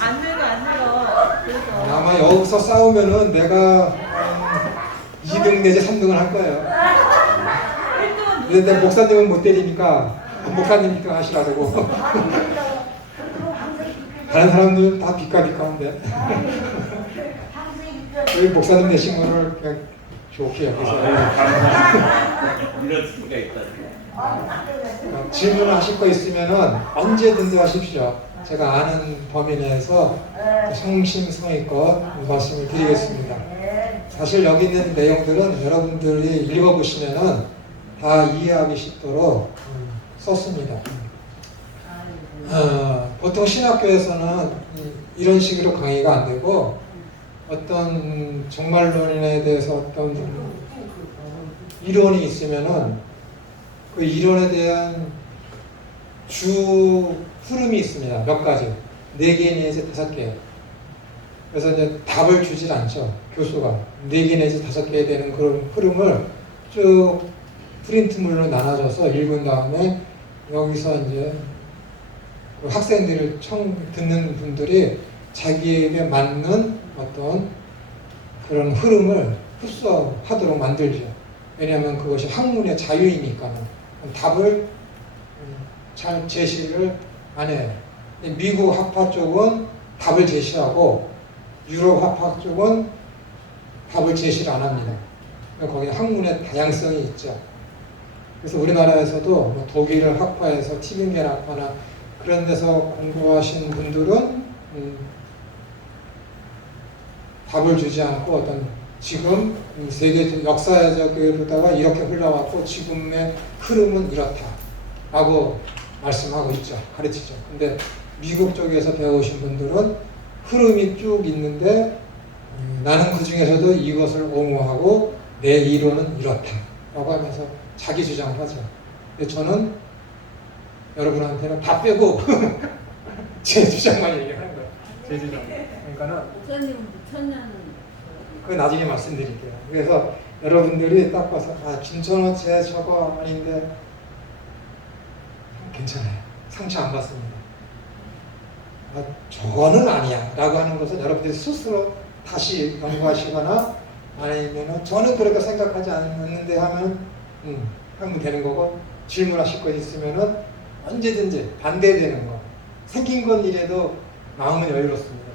안 들어. 그래서. 아마 여기서 싸우면은 내가 2등 내지 3등을 할 거예요. 1등은 근데 목사님은 못 때리니까 목사님 1등 하시라고. 다른 사람들은 다 비까비까한데 우리 목사님 내신 거를 그냥 좋게 여기서 이럴 수가 있다. 질문하실 거 있으면은 언제든지 하십시오. 제가 아는 범위 내에서 성심성의껏 말씀을 드리겠습니다. 사실 여기 있는 내용들은 여러분들이 읽어보시면은 다 이해하기 쉽도록 썼습니다. 보통 신학교에서는 이런 식으로 강의가 안 되고 어떤 종말론에 대해서 어떤 이론이 있으면은 그 이론에 대한 주 흐름이 있습니다. 몇 가지. 4개 내지 5개. 그래서 이제 답을 주질 않죠. 교수가. 4개 내지 5개 되는 그런 흐름을 쭉 프린트물로 나눠줘서 읽은 다음에 여기서 이제 그 학생들을 듣는 분들이 자기에게 맞는 어떤 그런 흐름을 흡수하도록 만들죠. 왜냐하면 그것이 학문의 자유이니까는. 답을 잘 제시를 안 해요. 미국 학파 쪽은 답을 제시하고 유럽 학파 쪽은 답을 제시를 안 합니다. 거기 학문의 다양성이 있죠. 그래서 우리나라에서도 뭐 독일 학파에서 티빙겐 학파나 그런 데서 공부하신 분들은 답을 주지 않고 어떤 지금 세계 역사적으로다가 이렇게 흘러왔고 지금의 흐름은 이렇다라고 말씀하고 있죠. 가르치죠. 근데 미국 쪽에서 배우신 분들은 흐름이 쭉 있는데 나는 그 중에서도 이것을 옹호하고 내 이론은 이렇다라고 하면서 자기 주장을 하죠. 근데 저는 여러분한테는 다 빼고 제 주장만 얘기하는 거예요. 제 주장. 그러니까는 목사님은 천년 그 나중에 말씀드릴게요. 그래서 여러분들이 딱 봐서 김천호 제 저거 아닌데 괜찮아요. 상처 안 받습니다. 저거는 아니야 라고 하는 것은 여러분들이 스스로 다시 연구하시거나 아니면 저는 그렇게 생각하지 않는데 하면 되는 거고 질문하실 거 있으면은 언제든지 반대되는 거 생긴 건 이래도 마음은 여유롭습니다.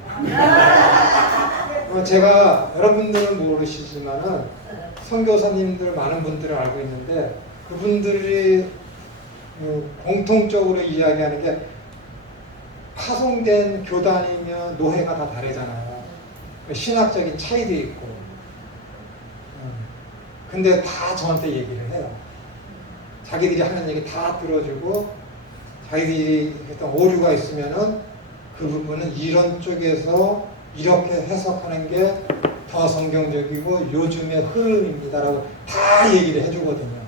제가 여러분들은 모르시지만은 선교사님들 많은 분들을 알고 있는데 그분들이 공통적으로 이야기하는 게 파송된 교단이며 노회가 다 다르잖아요. 신학적인 차이도 있고. 근데 다 저한테 얘기를 해요. 자기들이 하는 얘기 다 들어주고 자기들이 어떤 오류가 있으면은 그 부분은 이런 쪽에서 이렇게 해석하는 게 더 성경적이고 요즘의 흐름입니다라고 다 얘기를 해주거든요.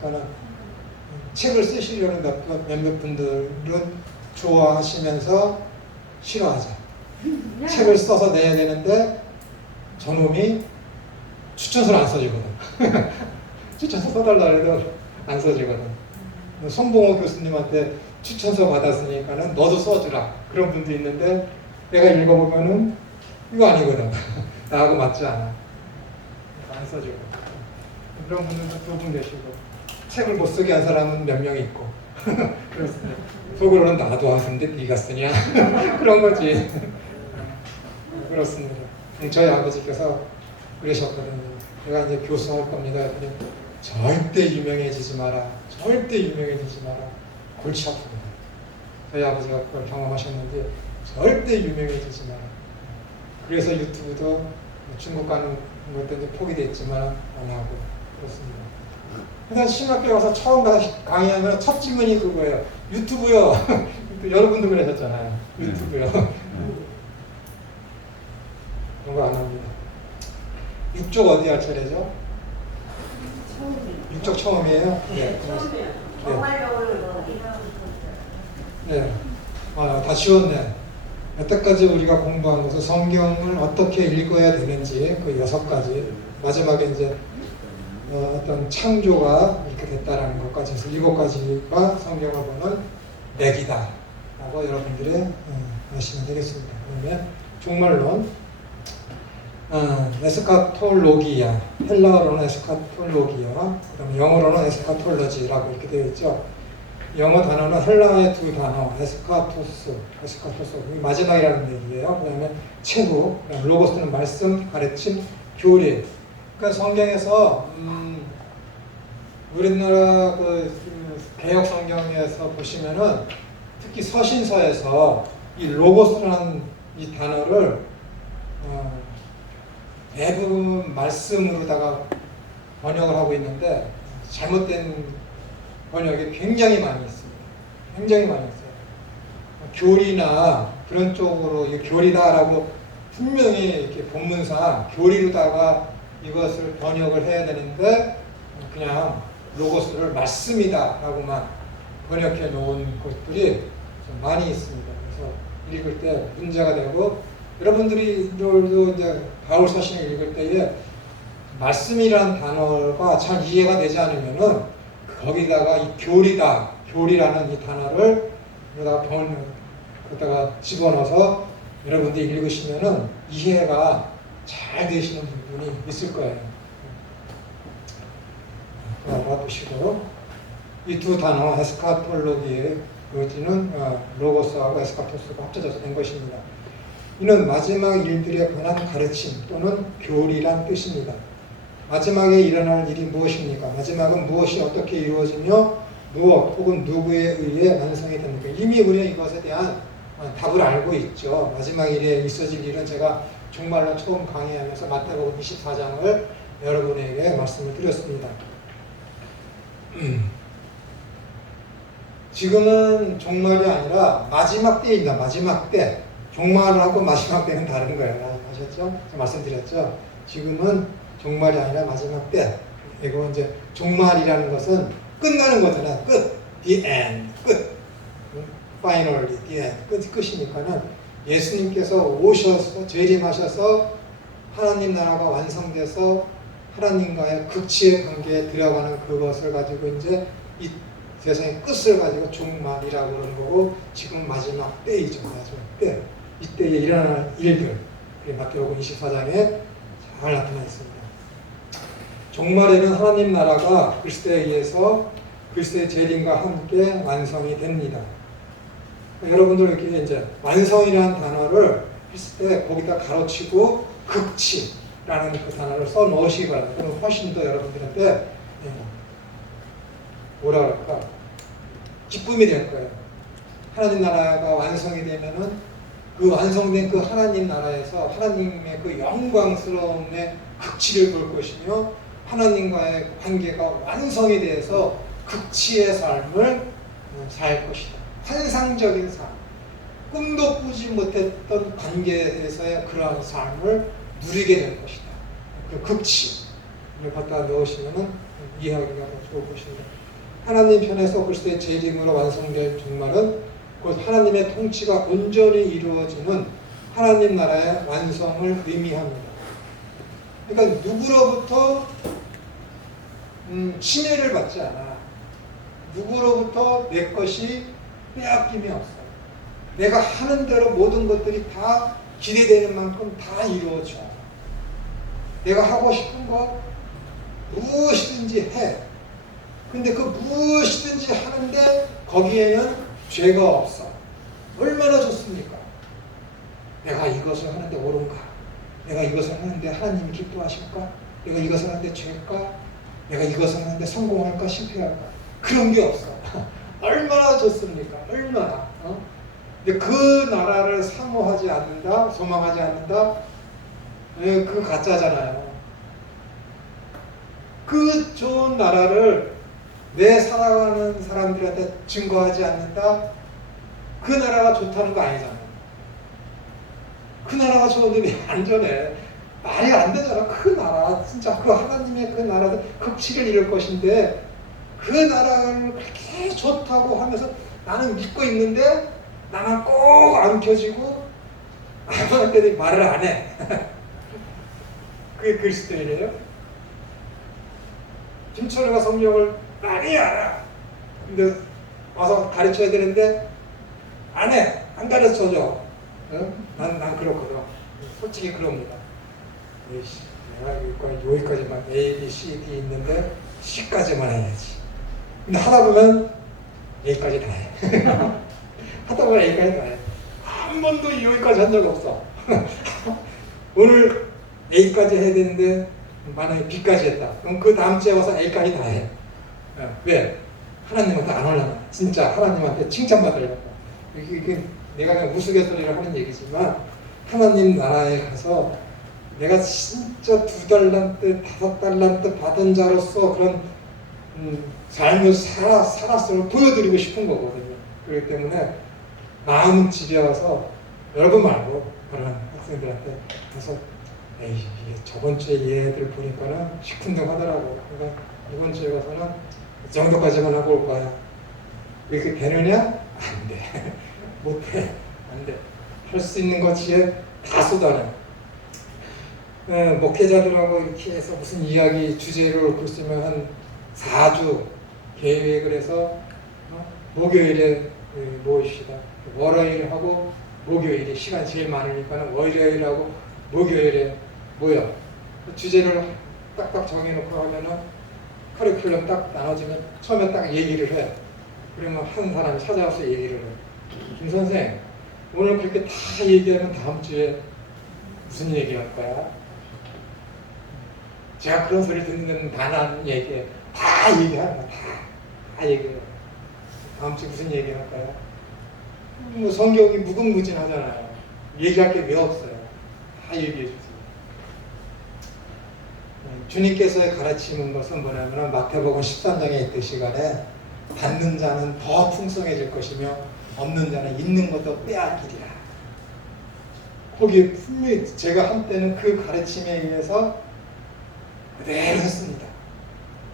그러니까는 책을 쓰시려는 몇몇 분들은 좋아하시면서 싫어하죠. 책을 써서 내야 되는데 저놈이 추천서를 안 써주거든. 추천서 써달라 해도 안 써주거든. 손봉호 교수님한테 추천서 받았으니까는 너도 써주라. 그런 분도 있는데 내가 읽어보면은 이거 아니거든. 나하고 맞지 않아. 안 써주고. 그런 분들도 2분 계시고 책을 못 쓰게 한 사람은 몇 명 있고 그렇습니다. 속으로는 나도 하는데 네가 쓰냐 그런 거지. 그렇습니다. 저희 아버지께서 그러셨거든요. 내가 이제 교수할 겁니다. 그냥 절대 유명해지지 마라. 절대 유명해지지 마라. 골치 아픕니다. 저희 아버지가 그걸 경험하셨는데 절대 유명해지지 마라. 그래서 유튜브도 중국 가는 것 때문에 포기됐지만 안 하고 그렇습니다. 그냥 신학교에 가서 처음 가서 강의하면 첫 질문이 그거예요. 유튜브요. 여러분도 그러셨잖아요. 유튜브요. 그런 거 안 합니다. 6쪽 어디 할 차례죠? 6쪽 처음이에요? 네. 네. 다 쉬웠네. 여태까지 우리가 공부한 것은 성경을 어떻게 읽어야 되는지 그 6가지. 마지막에 이제 어떤 창조가 이렇게 됐다라는 것까지 해서 7가지가 성경을 보는 맥이다. 라고 여러분들이 하시면 되겠습니다. 그러면 종말론, 에스카톨로기아, 헬라어로는 에스카톨로기아, 그다음 영어로는 에스카톨로지라고 이렇게 되어 있죠. 영어 단어는 헬라어의 두 단어, 에스카토스, 마지막이라는 얘기예요. 그다음에 최후, 로고스는 말씀, 가르침, 교리. 그러니까 성경에서 우리나라 그 개역 성경에서 보시면은 특히 서신서에서 이 로고스라는 이 단어를 대부분 말씀으로다가 번역을 하고 있는데 잘못된 번역이 굉장히 많이 있습니다. 굉장히 많이 있어요. 교리나 그런 쪽으로 이게 교리다라고 분명히 이렇게 본문상 교리로다가 이것을 번역을 해야 되는데 그냥 로고스를 말씀이다라고만 번역해 놓은 것들이 좀 많이 있습니다. 그래서 읽을 때 문제가 되고 여러분들도 이제 바울 서신을 읽을 때에 말씀이라는 단어가 잘 이해가 되지 않으면은 거기다가 이 교리라는 이 단어를 여기다가 집어넣어서 여러분들이 읽으시면은 이해가 잘 되시는 부분이 있을 거예요. 알아두시고 이 두 단어 에스카톨로기의 그지는 로고스하고 에스카토스가 합쳐져서 된 것입니다. 이는 마지막 일들에 관한 가르침 또는 교리란 뜻입니다. 마지막에 일어날 일이 무엇입니까? 마지막은 무엇이 어떻게 이루어지며 무엇 혹은 누구에 의해 완성이 됩니까? 이미 우리는 이것에 대한 답을 알고 있죠. 마지막 일에 있어질 일은 제가 종말론 처음 강의하면서 마태복음 24장을 여러분에게 말씀을 드렸습니다. 지금은 종말이 아니라 마지막 때입니다. 마지막 때. 종말하고 마지막 때는 다른 거예요. 아셨죠? 제가 말씀드렸죠? 지금은 종말이 아니라 마지막 때. 그리고 이제 종말이라는 것은 끝나는 거잖아요. 끝. The end. 끝. Finally. The end. 끝이니까는 예수님께서 오셔서 재림하셔서 하나님 나라가 완성돼서 하나님과의 극치의 관계에 들어가는 그것을 가지고 이제 이 세상의 끝을 가지고 종말이라고 그러는 거고 지금 마지막 때이죠. 마지막 때. 이때에 일어날 일들. 마태복음 24장에 잘 나타나 있습니다. 종말에는 하나님 나라가 그리스도에 의해서 그리스도의 재림과 함께 완성이 됩니다. 여러분들 이렇게 이제 완성이라는 단어를 했을 때 거기다 가로치고 극치라는 그 단어를 써 넣으시기 바랍니다. 그럼 훨씬 더 여러분들한테 뭐라 그럴까? 기쁨이 될 거예요. 하나님 나라가 완성이 되면은 그 완성된 그 하나님 나라에서 하나님의 그 영광스러움의 극치를 볼 것이며 하나님과의 관계가 완성이 돼서 극치의 삶을 살 것이다. 환상적인 삶, 꿈도 꾸지 못했던 관계에서의 그러한 삶을 누리게 될 것이다. 그 극치를 갖다 넣으시면 이해하기가 더 좋을 것입니다. 하나님 편에서 그리스도의 재림으로 완성될 종말은 곧 하나님의 통치가 온전히 이루어지는 하나님 나라의 완성을 의미합니다. 그러니까 누구로부터 침해를 받지 않아. 누구로부터 내 것이 빼앗김이 없어요. 내가 하는 대로 모든 것들이 다 기대되는 만큼 다 이루어져. 내가 하고 싶은 거 무엇이든지 해. 근데 그 무엇이든지 하는데 거기에는 죄가 없어. 얼마나 좋습니까? 내가 이것을 하는데 옳은가? 내가 이것을 하는데 하나님이 기뻐하실까? 내가 이것을 하는데 죄일까? 내가 이것을 하는데 성공할까? 실패할까? 그런 게 없어. 얼마나 좋습니까? 얼마나. 근데 그 나라를 사모하지 않는다? 소망하지 않는다? 그 가짜잖아요. 그 좋은 나라를 내 살아가는 사람들한테 증거하지 않는다? 그 나라가 좋다는 거 아니잖아요. 그 나라가 좋은데 왜 안전해? 말이 안 되잖아. 그 나라, 진짜 그 하나님의 그 나라도 극치를 이룰 것인데 그 나라를 그렇게 좋다고 하면서 나는 믿고 있는데 나만 꼭 안 켜지고 아무한테도 말을 안 해. 그게 그리스도인이에요? 김철우가 성경을 많이 알아. 근데 와서 가르쳐야 되는데 안 해. 안 가르쳐줘. 응? 난 그렇거든. 솔직히 그럽니다. 에이씨, 내가 여기까지만 A, B, C, D 있는데 C까지만 해야지. 근데 하다 보면 A까지 다 해. 하다 보면 A까지 다 해. 한 번도 여기까지 한 적 없어. 오늘 A까지 해야 되는데 만약에 B까지 했다. 그럼 그 다음 주에 와서 A까지 다 해. 왜? 하나님한테 안 올라가. 진짜 하나님한테 칭찬받으려고. 이게 내가 그냥 우스갯소리를 하는 얘기지만 하나님 나라에 가서 내가 진짜 2달란트, 5달란트 받은 자로서 그런 삶을 살았음을 보여드리고 싶은 거거든요. 그렇기 때문에 마음 집에 와서 여러분 말고 그런 학생들한테 가서 에이, 이게 저번 주에 얘들 보니까는 시큰둥하더라고. 그러니까 이번 주에 가서는 이 정도까지만 하고 올 거야. 이렇게 되느냐? 안 돼. 못해. 안 돼. 할 수 있는 것이 다 쏟아내. 목회자들하고 이렇게 해서 무슨 이야기 주제를 올 쓰면 한 4주 계획을 해서 목요일에 모읍시다. 월요일하고 목요일이 시간 제일 많으니까 월요일하고 목요일에 모여. 주제를 딱딱 정해놓고 하면은 커리큘럼 딱 나눠지면 처음에 딱 얘기를 해. 그러면 한 사람이 찾아와서 얘기를 해. 김 선생, 오늘 그렇게 다 얘기하면 다음 주에 무슨 얘기할 거야? 제가 그런 소리 듣는 단한 얘기에 다 얘기하는 거야. 다 얘기해. 다음 주에 무슨 얘기할 거야? 뭐 성경이 무궁무진하잖아요. 얘기할 게 왜 없어요? 다 얘기해 주세요. 주님께서의 가르치는 것은 뭐냐면 마태복음 13장에 있듯이 간에 받는 자는 더 풍성해질 것이며 없는 자는 있는 것도 빼앗기리라. 거기 분명히 제가 한때는 그 가르침에 의해서 그대로 했습니다.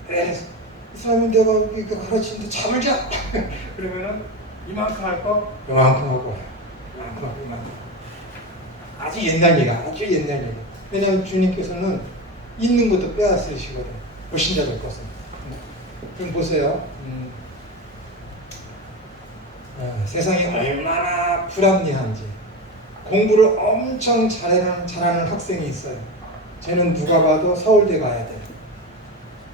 그대로 했습니다. 이 사람이 내가 이거 가르치는데 잠을 자! 그러면은 이만큼 할 거 이만큼 하고 이만큼 하고 이만큼. 아주 옛날 얘기야. 아주 옛날 얘기. 왜냐하면 주님께서는 있는 것도 빼앗으시거든. 불신자들 것은. 그럼 보세요. 세상이 얼마나 불합리한지. 공부를 엄청 잘하는 학생이 있어요. 쟤는 누가 봐도 서울대 가야 돼.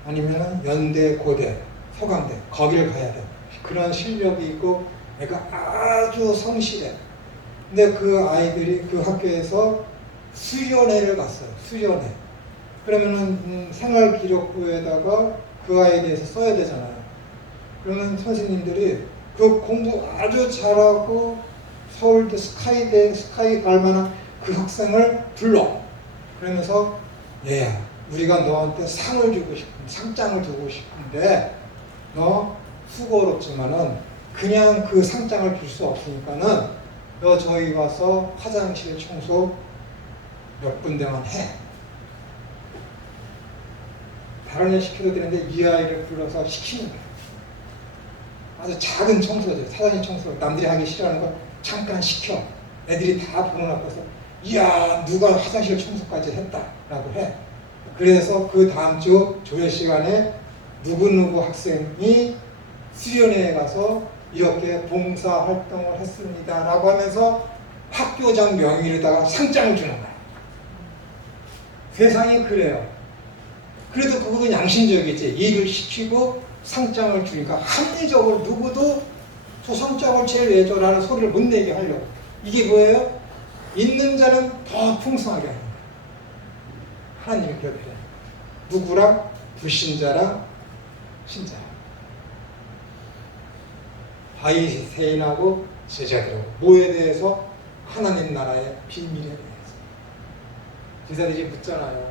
아니면 연대, 고대, 서강대 거기를 가야 돼. 그런 실력이 있고 애가 아주 성실해. 근데 그 아이들이 그 학교에서 수련회를 갔어요. 수련회. 그러면은 생활기록부에다가 그 아이에 대해서 써야 되잖아요. 그러면 선생님들이 그 공부 아주 잘하고 서울대 스카이 갈 만한 그 학생을 불러. 그러면서 얘야, 우리가 너한테 상을 주고 상장을 주고 싶은데 너 수고롭지만은 그냥 그 상장을 줄 수 없으니까는 너 저희 와서 화장실 청소 몇 군데만 해. 다른 애 시켜도 되는데 이 아이를 불러서 시키는 거야. 아주 작은 청소죠. 사장님 청소. 남들이 하기 싫어하는 거 잠깐 시켜. 애들이 다 보는 앞에서 이야, 누가 화장실 청소까지 했다라고 해. 그래서 그 다음 주 조회 시간에 누구누구 학생이 수련회에 가서 이렇게 봉사활동을 했습니다 라고 하면서 학교장 명의로다가 상장을 주는 거야. 세상이 그래요. 그래도 그건 양심적이지. 일을 시키고 상장을 주니까 합리적으로 누구도 저 상장을 제일 왜 줘라는 소리를 못 내게 하려고. 이게 뭐예요? 있는 자는 더 풍성하게 하는 거예요. 하나님이 그렇게 해요. 누구랑? 불신자랑 신자. 바리새인하고 제자들하고 뭐에 대해서? 하나님 나라의 비밀에 대해서. 제자들이 묻잖아요.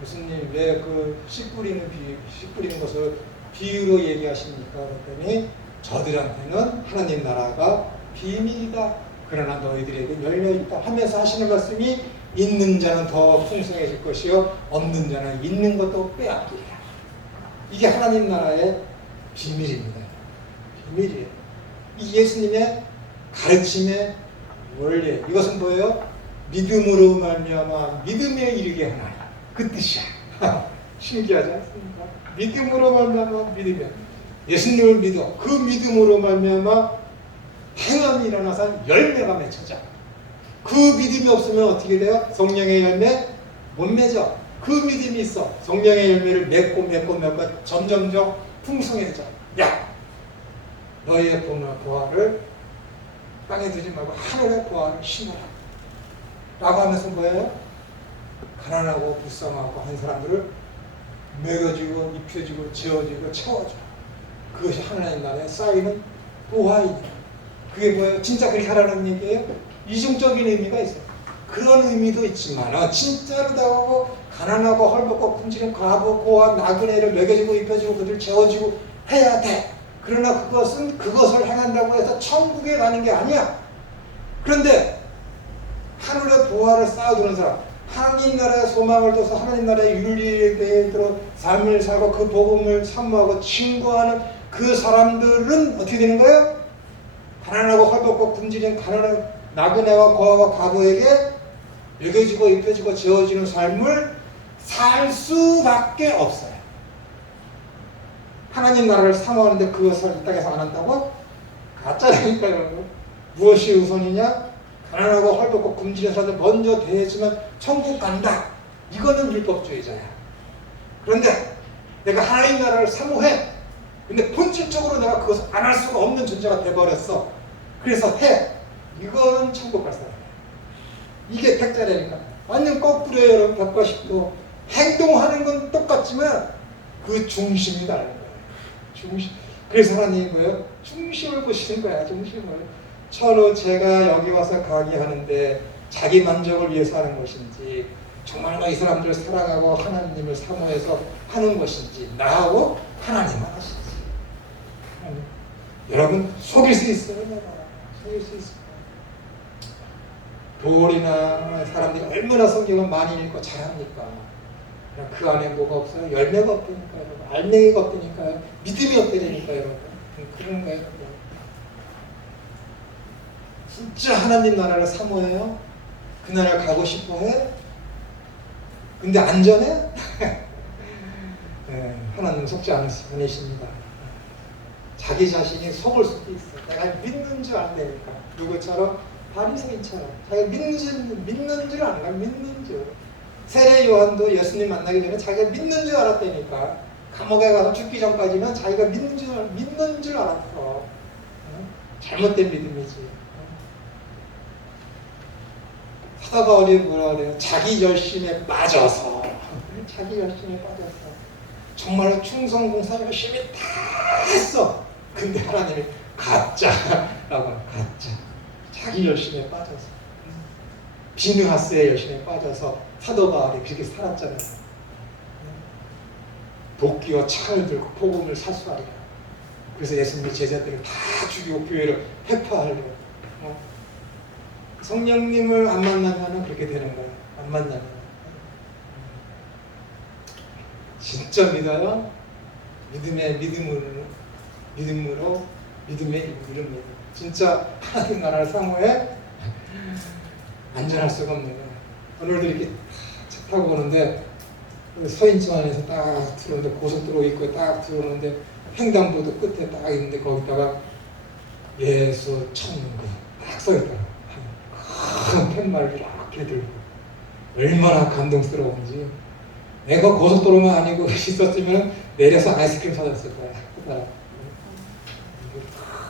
교수님 왜 그 씨 뿌리는 것을 비유로 얘기하십니까? 그랬더니 저들한테는 하나님 나라가 비밀이다. 그러나 너희들에게 열려있다 하면서 하시는 말씀이 있는 자는 더 풍성해질 것이요 없는 자는 있는 것도 빼앗기리라. 이게 하나님 나라의 비밀입니다. 비밀이에요. 이 예수님의 가르침의 원리. 이것은 뭐예요? 믿음으로 말미암아 믿음에 이르게 하나니. 그 뜻이야. 신기하지 않습니까? 믿음으로 말미암아 믿으면 예수님을 믿어. 그 믿음으로 말미암아 행함이 일어나서 열매가 맺혀져. 그 믿음이 없으면 어떻게 돼요? 성령의 열매 못 맺어. 그 믿음이 있어. 성령의 열매를 맺고 점점점 풍성해져. 야, 너희의 보화를 땅에 두지 말고 하늘의 보화를 심어라. 라고 하면서 뭐예요? 가난하고 불쌍하고 한 사람들을 먹여주고 입혀주고 재워주고 채워줘. 그것이 하나님 나라에 쌓이는 보화이다. 그게 뭐예요? 진짜 그렇게 하라는 얘기예요? 이중적인 의미가 있어요. 그런 의미도 있지만 진짜로 나오고 가난하고 헐벗고 굶주린 과부 고아 나그네를 먹여주고 입혀주고 그들 재워주고 해야 돼. 그러나 그것을 행한다고 해서 천국에 가는 게 아니야. 그런데 하늘의 보화를 쌓아두는 사람, 하나님 나라의 소망을 둬서 하나님 나라의 윤리에 대해 삶을 살고 그 복음을 사모하고 증거하는 그 사람들은 어떻게 되는 거예요? 가난하고 헐벗고 굶주린 가난한 나그네와 고아와 과부에게 먹여주고 입혀주고 재워주는 삶을 살 수밖에 없어요. 하나님 나라를 사모하는데 그것을 이 땅에서 안 한다고? 가짜라니까요. 무엇이 우선이냐? 가난하고 헐벗고 굶주린 사람들 먼저 대해주면 천국 간다. 이거는 율법주의자야. 그런데 내가 하나님 나라를 사모해. 근데 본질적으로 내가 그것을 안 할 수가 없는 존재가 돼버렸어. 그래서 해. 이거는 천국 갈 사람이야. 이게 택자라니까. 완전 거꾸로예요, 여러분. 180도. 행동하는 건 똑같지만 그 중심이 다른 거예요. 중심. 그래서 하나님이 뭐예요? 중심을 보시는 거야. 중심을. 천우 제가 여기 와서 강의하는데 자기 만족을 위해서 하는 것인지 정말로 이 사람들을 사랑하고 하나님을 사모해서 하는 것인지 나하고 하나님을 하시지. 여러분 속일 수 있어요. 내가. 속일 수 있어요. 돌이나 사람들이 얼마나 성경을 많이 읽고 잘합니까? 그 안에 뭐가 없어요? 열매가 없다니까요. 여러분. 알맹이가 없다니까요. 믿음이 없다니까요. 여러분. 그런 거예요. 진짜 하나님 나라를 사모해요? 그 나라를 가고 싶어해? 근데 안전해? 네, 하나님 속지 않으십니다. 자기 자신이 속을 수도 있어. 내가 믿는 줄 안다니까. 누구처럼? 바리새인처럼. 자기가 믿는 줄 아는 거야. 믿는 줄. 세례 요한도 예수님 만나기 전에 자기가 믿는 줄 알았다니까. 감옥에 가서 죽기 전까지는 자기가 믿는 줄 알았어. 잘못된 믿음이지. 사도 바울이 뭐라 그래요? 자기 열심에 빠져서. 자기 열심에 빠져서. 정말로 충성봉사 열심히 다 했어. 근데 하나님이 가짜라고 하는 가짜. 자기 열심에 빠져서. 비느하스의 열심에 빠져서 사도 바울이 그렇게 살았잖아요. 도끼와 창을 들고 복음을 사수하리라. 그래서 예수님이 제자들을 다 죽이고 교회를 회파하려고. 성령님을 안 만나면 그렇게 되는 거예요. 안 만나면. 진짜 믿어요? 믿음의 이름으로. 진짜 하나님 나라를 사모해? 안전할 수가 없는 거예요. 오늘도 이렇게 차 타고 오는데 서인천 안에서 딱 들어오는데 고속도로 입구에 딱 들어오는데 횡단보도 끝에 딱 있는데 거기다가 예수 천국 딱 써있더라고요. 큰 팻말을 이렇게 들고 얼마나 감동스러운지. 내가 고속도로가 아니고 있었으면 내려서 아이스크림 사줬을 거야.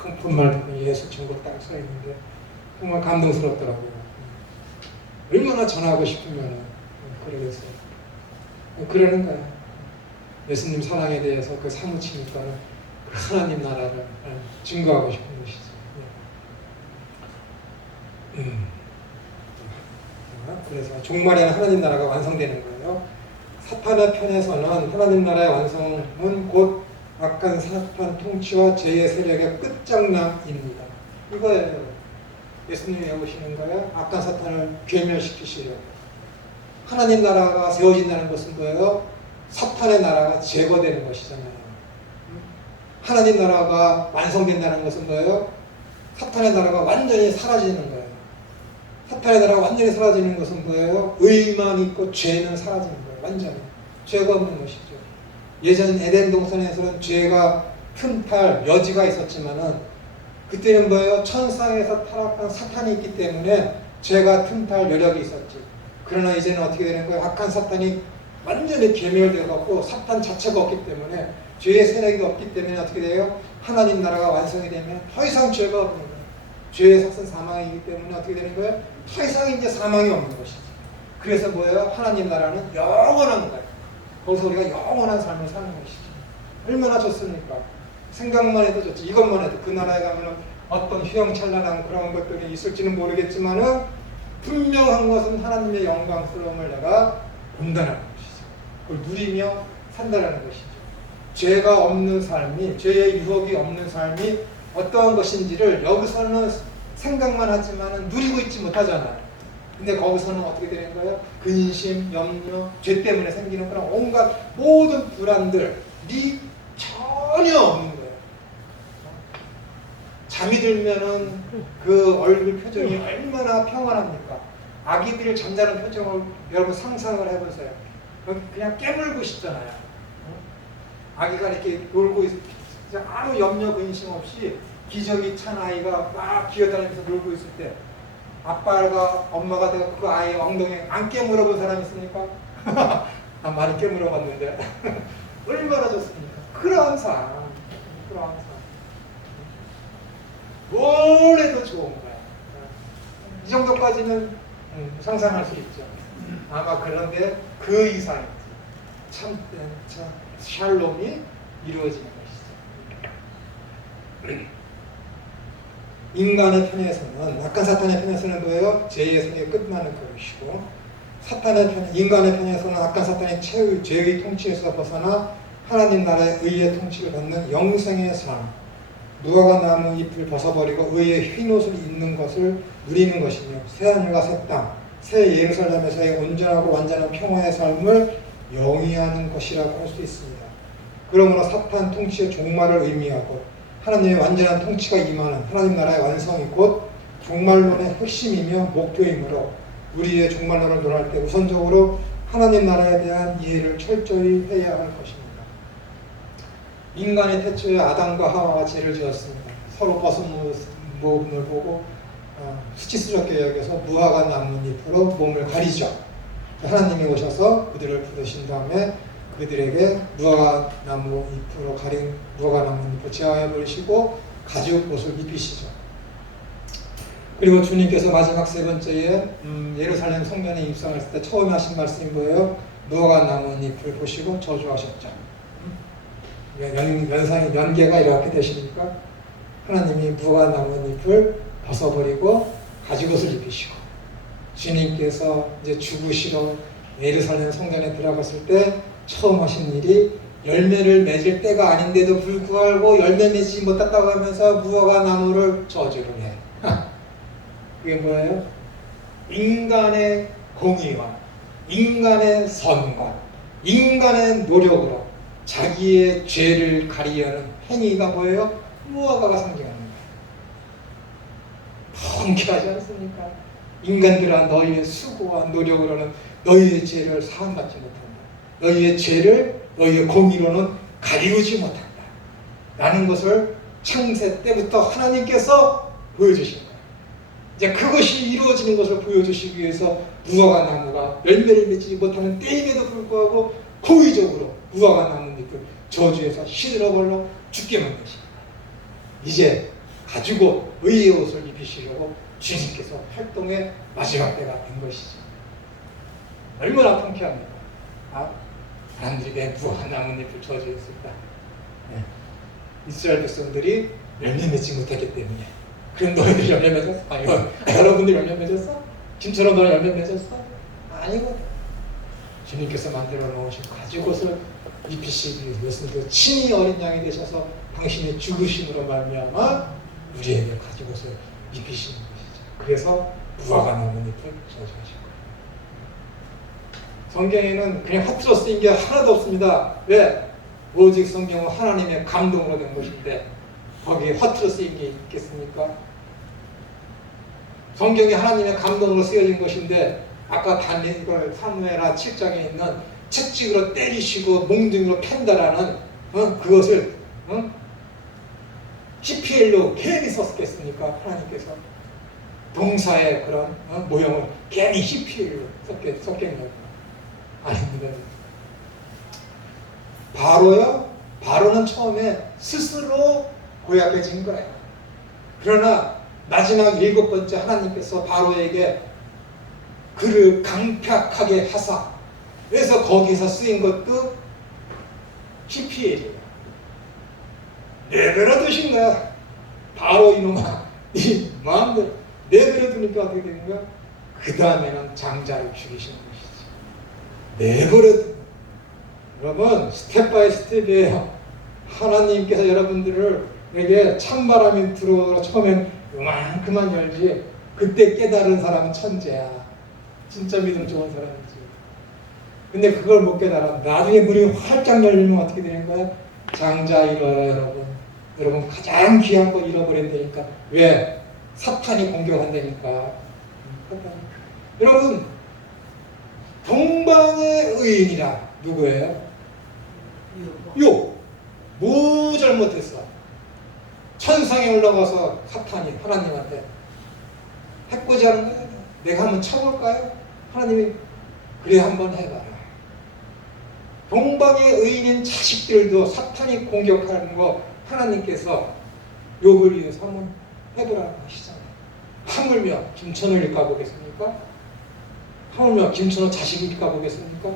큰 팻말 예수 천국 딱 써있는데 정말 감동스럽더라고요. 얼마나 전하고 싶으면 그러겠어요. 그러는 거야. 예수님 사랑에 대해서 그 사무치니까 그 하나님 나라를 증거하고 싶은 것이죠. 그래서 종말에는 하나님 나라가 완성되는 거예요. 사탄의 편에서는 하나님 나라의 완성은 곧 악한 사탄 통치와 죄의 세력의 끝장남입니다. 이거예요. 예수님이 오시는 거예요. 악한 사탄을 괴멸시키시려고. 하나님 나라가 세워진다는 것은 뭐예요? 사탄의 나라가 제거되는 것이잖아요. 하나님 나라가 완성된다는 것은 뭐예요? 사탄의 나라가 완전히 사라지는 거예요. 사탄의 나라가 완전히 사라지는 것은 뭐예요? 의만 있고 죄는 사라지는 거예요. 완전히. 죄가 없는 것이죠. 예전 에덴 동산에서는 죄가 틈탈 여지가 있었지만은 그때는 뭐예요? 천상에서 타락한 사탄이 있기 때문에 죄가 틈탈 여력이 있었지. 그러나 이제는 어떻게 되는 거예요? 악한 사탄이 완전히 괴멸되어 갖고 사탄 자체가 없기 때문에 죄의 세력이 없기 때문에 어떻게 돼요? 하나님 나라가 완성이 되면 더 이상 죄가 없는 거예요. 죄의 삭은 사망이기 때문에 어떻게 되는 거예요? 더 이상 이제 사망이 없는 것이죠. 그래서 뭐예요? 하나님 나라는 영원한 거예요. 거기서 우리가 영원한 삶을 사는 것이죠. 얼마나 좋습니까? 생각만 해도 좋지. 이것만 해도 그 나라에 가면 어떤 휘황찬란한 그런 것들이 있을지는 모르겠지만은 분명한 것은 하나님의 영광스러움을 내가 본다는 것이죠. 그걸 누리며 산다는 것이죠. 죄가 없는 삶이, 죄의 유혹이 없는 삶이 어떠한 것인지를 여기서는 생각만 하지만은 누리고 있지 못하잖아요. 근데 거기서는 어떻게 되는 거예요? 근심, 염려, 죄 때문에 생기는 그런 온갖 모든 불안들이 전혀 없는 거예요. 잠이 들면은 그 얼굴 표정이 얼마나 평안합니까? 아기들 잠자는 표정을 여러분 상상을 해보세요. 그냥 깨물고 싶잖아요. 아기가 이렇게 놀고 있을 때 아무 염려 근심 없이 기저귀 찬 아이가 막 기어다니면서 놀고 있을 때 아빠가 엄마가 되고 그 아이의 엉덩이에 안 깨물어본 사람 있습니까? 난 많이 깨물어봤는데 얼마나 좋습니까? 그런 삶, 그런 삶. 뭘 해도 좋은 거야. 이 정도까지는 상상할 수 있죠. 아마 그런데 그 이상이지. 참 샬롬이 이루어지는 것이죠. 인간의 편에서는, 악한 사탄의 편에서는 뭐예요? 죄의 성에 끝나는 것이고, 인간의 편에서는 악한 사탄의 죄의 통치에서 벗어나 하나님 나라의 의의 통치를 받는 영생의 삶, 무화과 나무 잎을 벗어버리고 의의 흰 옷을 입는 것을 누리는 것이며, 새하늘과 새 땅, 새 예루살렘에서의 온전하고 완전한 평화의 삶을 영위하는 것이라고 할 수 있습니다. 그러므로 사탄 통치의 종말을 의미하고 하나님의 완전한 통치가 임하는 하나님 나라의 완성이 곧 종말론의 핵심이며 목표이므로 우리의 종말론을 논할 때 우선적으로 하나님 나라에 대한 이해를 철저히 해야 할 것입니다. 인간의 태초에 아담과 하와가 죄를 지었습니다. 서로 벗은 몸을 보고 수치스럽게 여겨서 무화과 나뭇잎으로 몸을 가리죠. 하나님이 오셔서 그들을 부르신 다음에 그들에게 무화과 나무 잎으로 가린 무화과 나뭇잎을 제어해 버리시고 가죽 옷을 입히시죠. 그리고 주님께서 마지막 세 번째에 예루살렘 성전에 입성했을 때 처음에 하신 말씀이 뭐예요? 무화과 나뭇잎을 보시고 저주하셨죠. 연상의 연계가 이렇게 되시니까 하나님이 무화과 나뭇잎을 벗어버리고 가죽옷을 입히시고 주님께서 이제 죽으시러 예루살렘 성전에 들어갔을 때 처음 하신 일이 열매를 맺을 때가 아닌데도 불구하고 열매 맺지 못했다고 하면서 무화과 나무를 저주를 해. 그게 뭐예요? 인간의 공의와 인간의 선과 인간의 노력으로 자기의 죄를 가리려는 행위가 뭐예요? 무화과가 상징하는 거예요. 통쾌하지 않습니까? 인간들아 너희의 수고와 노력으로는 너희의 죄를 사함받지 못한다. 너희의 죄를 너희의 공의로는 가리우지 못한다. 라는 것을 창세 때부터 하나님께서 보여주신 거예요. 이제 그것이 이루어지는 것을 보여주시기 위해서 무화과 나무가 열매를 맺지 못하는 때임에도 불구하고 고의적으로 무화과 나뭇잎을 저주해서 시들어버려 죽게 만든 것입니다. 이제 가지고 의의 옷을 입히시려고 주님께서 활동의 마지막 때가 된 것이죠. 얼마나 통쾌합니까? 사람들이 내 무화과 나뭇잎을 저주했을까? 네. 이스라엘 백성들이 열매 맺지 못했기 때문에. 그럼 너희들 열매 맺었어? 여러분들 열매 맺었어? 김처럼 너는 열매 맺었어? 아니거든. 주님께서 만들어 놓으신 가죽옷을 입히시기 위해서 친히 어린 양이 되셔서 당신의 죽으심으로 말미암아 우리에게 가죽옷을 입히시는 것이죠. 그래서 무화과 나뭇잎을 저주하신 거예요. 성경에는 그냥 허투루 쓰인 게 하나도 없습니다. 왜? 오직 성경은 하나님의 감동으로 된 것인데 거기에 허투루 쓰인 게 있겠습니까? 성경이 하나님의 감동으로 쓰여진 것인데 아까 다니엘 사무엘하 7장에 있는 채찍으로 때리시고 몽둥이로 팬다라는 그것을 깊이 히피엘로 괜히 썼겠습니까? 하나님께서 동사의 그런 모형을 괜히 히피엘로 썼겠냐고. 아닙니다. 바로요? 바로는 처음에 스스로 고약해진 거예요. 그러나 마지막 7번째 하나님께서 바로에게 그를 강팍하게 하사. 그래서 거기서 쓰인 것도 히피엘이에요. 내버려 두신 거야. 바로 이놈아, 네 마음대로 내버려 두니까 어떻게 되는 거야? 그 다음에는 장자를 죽이시는 것이지. 내버려 두. 여러분, 스텝 바이 스텝이에요. 하나님께서 여러분들에게 찬바람이 들어오라 처음엔 요만큼만 열지, 그때 깨달은 사람은 천재야. 진짜 믿음 좋은 사람이지. 근데 그걸 못 깨달아. 나중에 문이 활짝 열리면 어떻게 되는 거야? 장자 잃어요, 여러분. 여러분 가장 귀한 거 잃어버린다니까. 왜? 사탄이 공격한다니까. 여러분, 동방의 의인이라 누구예요? 요. 뭐 잘못했어? 천상에 올라가서 사탄이 하나님한테 해코지 하는 거예요. 내가 한번 쳐볼까요? 하나님이 그래 한번 해봐라. 동방의 의인인 자식들도 사탄이 공격하는 거 하나님께서 욕을 위해서 한번 해보라는 것이잖아요. 하물며 김천을 일까 보겠습니까? 하물며 김천호 자식을 일까 보겠습니까?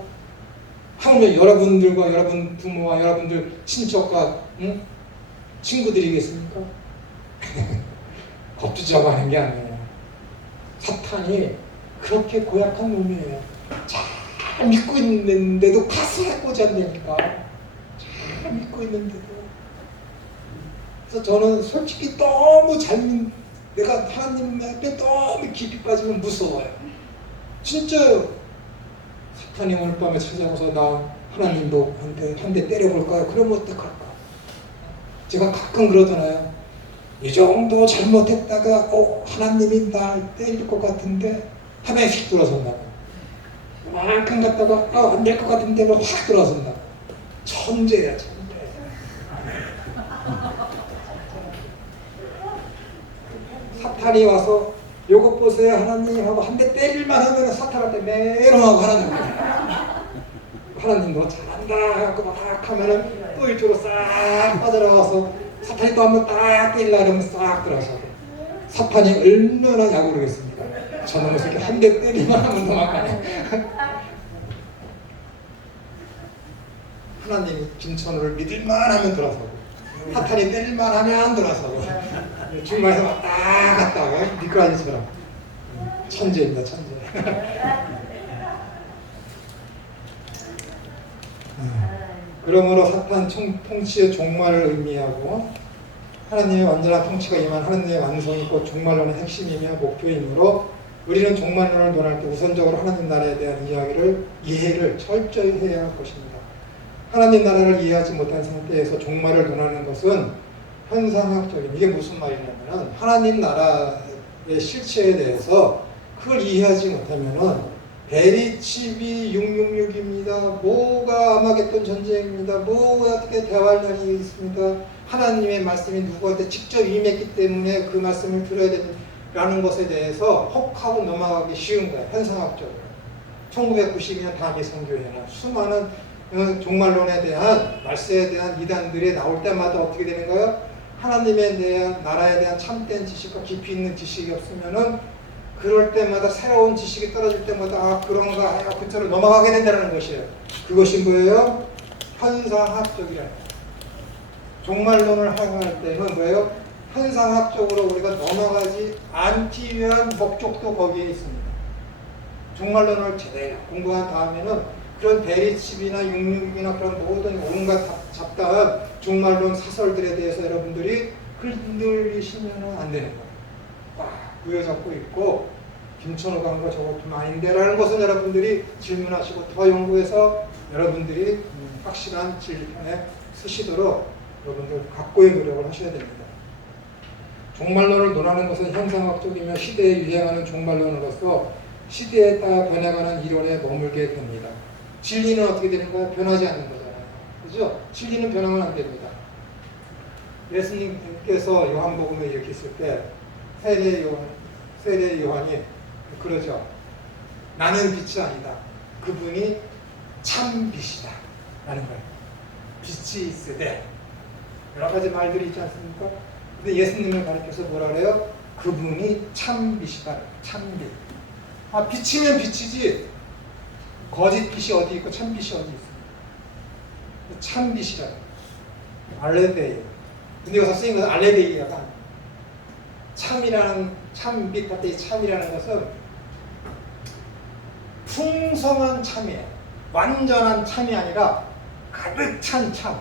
하물며 여러분들과 여러분 부모와 여러분들 친척과 친구들이겠습니까? 겁주자고 하는 게 아니에요. 사탄이 그렇게 고약한 놈이에요. 잘 믿고 있는데도 가서 해보자 한다니까. 잘 믿고 있는데도. 그래서 저는 솔직히 너무 내가 하나님 앞에 너무 깊이 빠지면 무서워요. 진짜 사탄이 오늘 밤에 찾아와서 나 하나님도 한 대 때려볼까요? 그러면 어떡할까? 제가 가끔 그러잖아요. 이 정도 잘못했다가 하나님이 날 때릴 것 같은데 하나에 휙 들어선다고. 만큼 갔다가 안 될 것 같은데 확 들어선다고. 천재야, 천재. 사탄이 와서 요것 보세요 하나님 하고 한 대 때릴만 하면 사탄한테 메롱하고 하나님 너 잘한다 하고 막 하면은 또 이쪽으로 싹 빠져나와서 사탄이 또 한번 딱 때리려 하면 싹 들어서. 사탄이 얼마나 약오르겠습니까? 저놈의 새끼 한 대 때리만 하면 도망가네. 하나님이 김천우를 믿을만 하면 들어서고 사탄이 때릴만 하면 들어서고 중간에서 왔다 갔다 하고 미끄러지처럼. 천재입니다, 천재. 그러므로 사탄 통치의 종말을 의미하고 하나님의 완전한 통치가 임한 하나님의 완성이 곧 종말론의 핵심이며 목표이므로 우리는 종말론을 논할 때 우선적으로 하나님 나라에 대한 이해를 철저히 해야 할 것입니다. 하나님 나라를 이해하지 못한 상태에서 종말을 논하는 것은 현상학적인, 이게 무슨 말이냐면 하나님 나라의 실체에 대해서 그걸 이해하지 못하면은 베리칩이 666입니다. 뭐가 아마겟돈 전쟁입니다. 뭐가 어떻게 대환란이 있습니다. 하나님의 말씀이 누구한테 직접 임했기 때문에 그 말씀을 들어야 된다는 것에 대해서 혹하고 넘어가기 쉬운 거예요. 현상학적으로. 1992년 다미 선교회나 수많은 종말론에 대한 말세에 대한 이단들이 나올 때마다 어떻게 되는 거예요? 하나님에 대한 나라에 대한 참된 지식과 깊이 있는 지식이 없으면은 그럴 때마다 새로운 지식이 떨어질 때마다 그런가 해요. 그처럼 넘어가게 된다는 것이에요. 그것이 뭐예요? 현상학적이라. 종말론을 할 때는 뭐예요? 현상학적으로 우리가 넘어가지 않기 위한 목적도 거기에 있습니다. 종말론을 제대로 공부한 다음에는 그런 베리칩이나 666이나 그런 모든 온갖 잡다한 종말론 사설들에 대해서 여러분들이 흔들리시면 안 되는 거예요. 부여잡고 있고 김천호가 한 거 저거 좀 아닌데라는 것은 여러분들이 질문하시고 더 연구해서 여러분들이 확실한 진리편에 쓰시도록 여러분들 각고의 노력을 하셔야 됩니다. 종말론을 논하는 것은 현상학적이며 시대에 유행하는 종말론으로서 시대에 따라 변해가는 이론에 머물게 됩니다. 진리는 어떻게 되는 거예요? 변하지 않는 거잖아요. 그죠? 진리는 변하면 안 됩니다. 예수님께서 요한복음에 이렇게 있을 때 세례 요한이 그러죠. 나는 빛이 아니다. 그분이 참 빛이다. 라는 거예요. 빛이 있으되 여러 가지 말들이 있지 않습니까? 근데 예수님을 가르쳐서 뭐라 그래요? 그분이 참 빛이다. 참 빛. 아, 빛이면 빛이지. 거짓 빛이 어디 있고 참 빛이 어디 있어? 참 빛이라. 알레베이. 근데 여기서 쓰인 것은 알레베이가 참이라는 참빛 같은 이 참이라는 것은 풍성한 참이에요. 완전한 참이 아니라 가득 찬 참.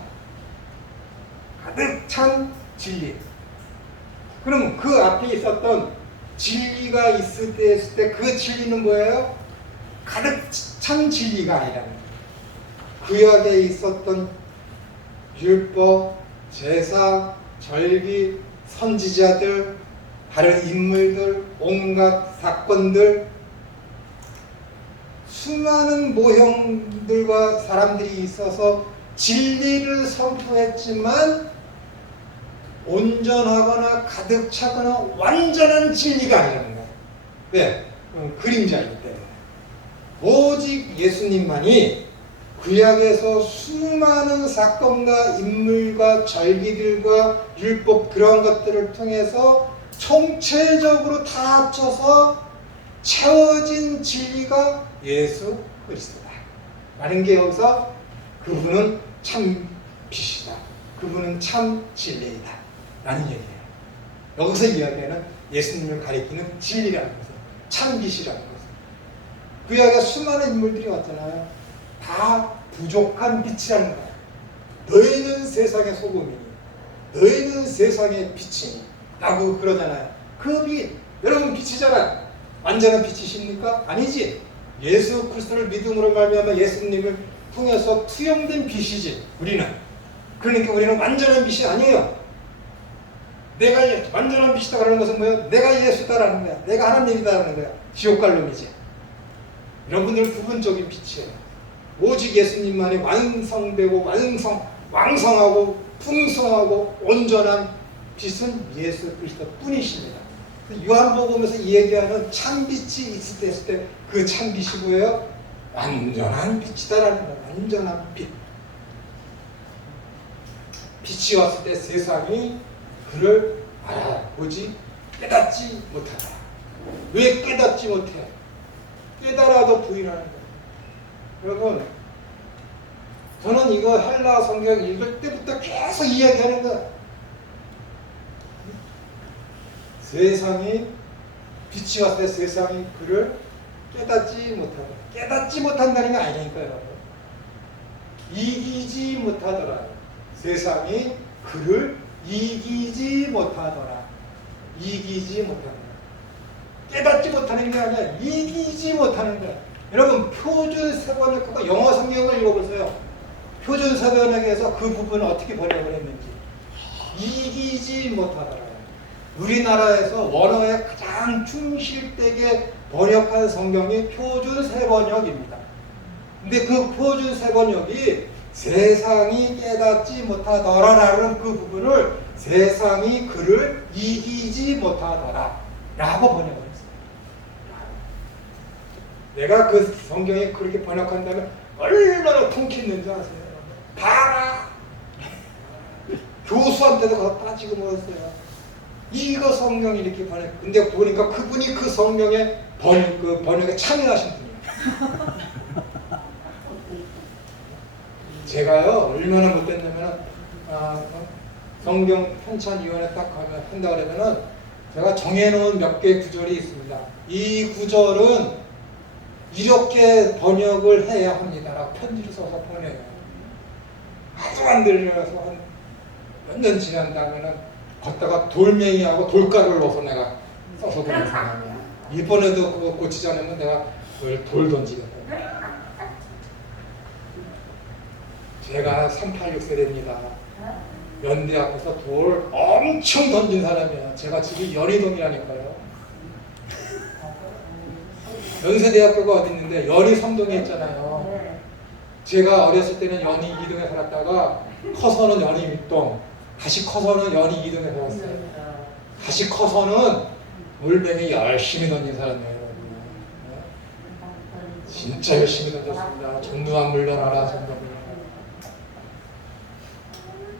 가득 찬 진리. 그럼 그 앞에 있었던 진리가 있을 때 그 진리는 뭐예요? 가득 찬 진리가 아니라는 거예요. 구약에 있었던 율법, 제사, 절기, 선지자들, 다른 인물들, 온갖 사건들, 수많은 모형들과 사람들이 있어서 진리를 선포했지만 온전하거나 가득 차거나 완전한 진리가 아니라는 거예요. 왜? 그림자이기 때문에. 오직 예수님만이 구약에서 수많은 사건과 인물과 절기들과 율법 그런 것들을 통해서 총체적으로 다 합쳐서 채워진 진리가 예수 그리스도다. 라는 게 여기서 그분은 참 빛이다. 그분은 참 진리이다. 라는 얘기예요. 여기서 이야기하는 예수님을 가리키는 진리라는 것은 참 빛이라는 것은 구약에 수많은 인물들이 왔잖아요. 다 부족한 빛이라는 거예요. 너희는 세상의 소금이니 너희는 세상의 빛이니 라고 그러잖아요. 그 빛, 여러분 빛이잖아요. 완전한 빛이십니까? 아니지. 예수 그리스도를 믿음으로 말미암아 예수님을 통해서 투영된 빛이지 우리는. 그러니까 우리는 완전한 빛이 아니에요. 내가 완전한 빛이다 그러는 것은 뭐예요? 내가 예수다라는 거야. 내가 하나님이다라는 거야. 지옥 갈 놈이지. 이런 분들은 부분적인 빛이에요. 오직 예수님만이 완성되고 왕성하고 풍성하고 온전한 빛은 예수 그리스도 뿐이십니다. 요한복음에서 얘기하는 참빛이 있을 때 그 참빛이 뭐예요? 완전한 빛이다라는 거예요. 완전한 빛. 빛이 왔을 때 세상이 그를 알아보지 깨닫지 못하다. 왜 깨닫지 못해? 깨달아도 부인하는 거예요. 여러분, 저는 이거 헬라 성경 읽을 때부터 계속 이야기하는 거예요. 세상이 빛이 왔을 때 세상이 그를 깨닫지 못하다. 깨닫지 못한다는 게 아니니까요. 이기지 못하더라. 세상이 그를 이기지 못하더라. 이기지 못하더라. 깨닫지 못하는 게 아니라 이기지 못하는 거야. 여러분 표준 세번역하고 영어 성경을 읽어보세요. 표준 세번역에서 그 부분을 어떻게 번역을 했는지. 이기지 못하더라. 우리나라에서 원어에 가장 충실되게 번역한 성경이 표준 세번역입니다. 근데 그 표준 세번역이 세상이 깨닫지 못하더라라는 그 부분을 세상이 그를 이기지 못하더라 라고 번역을 했어요. 내가 그 성경에 그렇게 번역한다면 얼마나 통쾌했는지 아세요? 봐라! 교수한테도 그거 따지고 먹었어요. 이거 성경이 이렇게 번역. 근데 보니까 그분이 그 성경에 번역에 참여하신 분이에요. 제가요 얼마나 못됐냐면 성경 편찬위원회 딱 가면 한다 그러면은 제가 정해놓은 몇 개의 구절이 있습니다. 이 구절은 이렇게 번역을 해야 합니다라고 편지를 써서 보내요. 하도 안 들려서 한 몇 년 지난 다음에는 걷다가 돌멩이하고 돌가루를 넣어서 내가 써서 보낸 사람이야. 이번에도 그거 고치지 않으면 내가 그걸 돌 던지겠다. 제가 386세대입니다. 연대 앞에서 돌 엄청 던진 사람이에요. 제가 집이 연희동이라니까요. 연세대학교가 어디 있는데 연희 3동에 있잖아요. 제가 어렸을 때는 연희 2동에 살았다가 커서는 연희 6동, 다시 커서는 연이 2등에 배웠어요. 다시 커서는 물뱅이 열심히 던진 사람이에요. 진짜 열심히 던졌습니다. 전두환 물러나라, 전두환 물러나라.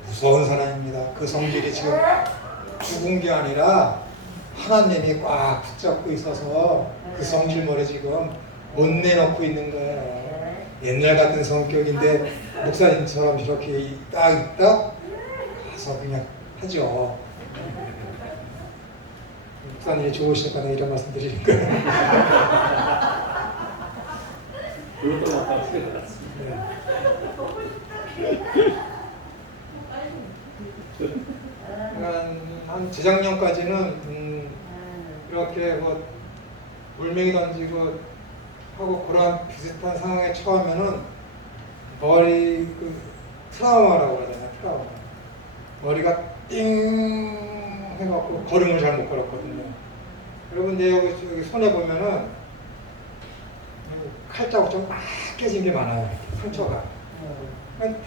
무서운 사람입니다. 그 성질이 지금 죽은 게 아니라 하나님이 꽉 붙잡고 있어서 그 성질머리 지금 못 내놓고 있는 거예요. 옛날 같은 성격인데 목사님처럼 이렇게 딱 있다 가서 그냥 하죠. 목사님이 좋으시니까 내가 이런 말씀 드리는 거예요. 그것도 맞다고 생각했습니다. 한 재작년까지는 이렇게 뭐 물맹이 던지고 하고 그런 비슷한 상황에 처하면은 머리 그 트라우마라고 그러잖아요. 트라우마. 머리가 띵 해갖고 걸음을 잘 못 걸었거든요. 여러분 이제 여기 손에 보면은 칼자국 좀 막 깨진 게 많아요. 상처가.